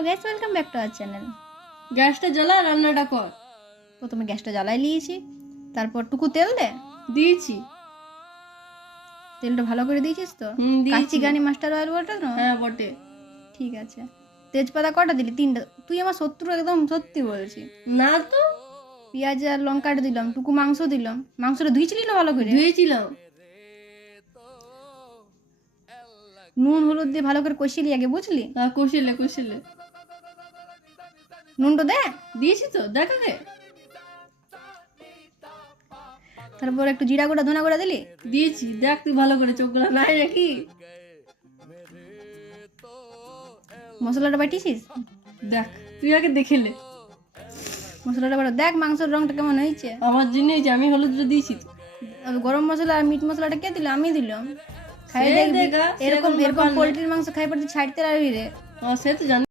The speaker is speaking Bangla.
Hello guys, welcome back to our channel. গ্যাসটা জ্বালা, রান্নাটা কর। প্রথমে গ্যাসটা জ্বালাই নিয়েছি, তারপর টুকু তেল দে। দিয়েছি। তেলটা ভালো করে দিয়েছিস তো? দিয়েছি। কাচ্চি গানি মাস্টার অয়েল বলটা না? হ্যাঁ বটে। ঠিক আছে। তেজপাতা কটা দিলি? 3টা। তুই আমার শত্রু, একদম সত্যি বলছি। না তো, পেঁয়াজ আর লঙ্কাটা দিলাম, টুকু মাংস দিলাম। মাংসটা ধুইছিলি না ভালো করে? ধুয়েছিলাম। নুন হলুদ দিয়ে ভালো করে কষিলি আগে, বুঝলি? কষিলে কষিলে নুনটা দে। দিয়েছি তো, দেখ আগে। তারপর একটু জিরা গুঁড়া ধনা গুঁড়া দিলি। দিয়েছি, দেখ তুই ভালো করে, চোখগুলো নাই নাকি। মশলাটা বাটিছিস? দেখ তুই আগে দেখেলে। মশলাটা বাটা দেখ, মাংসের রংটা কেমন হয়েছে। আমার জন্য হয়েছে, আমি হলুদটা দিয়েছি তো। আর গরম মশলা আর মিট মশলাটা কে দিল? আমি দিলাম। খাই সে দেখবি দেখা, এরকম সেরকম এরকম ব্যাপার না। পোল্ট্রির মাংস খাই পড়তে ছাড়তে পারবি রে। সে তো জানি।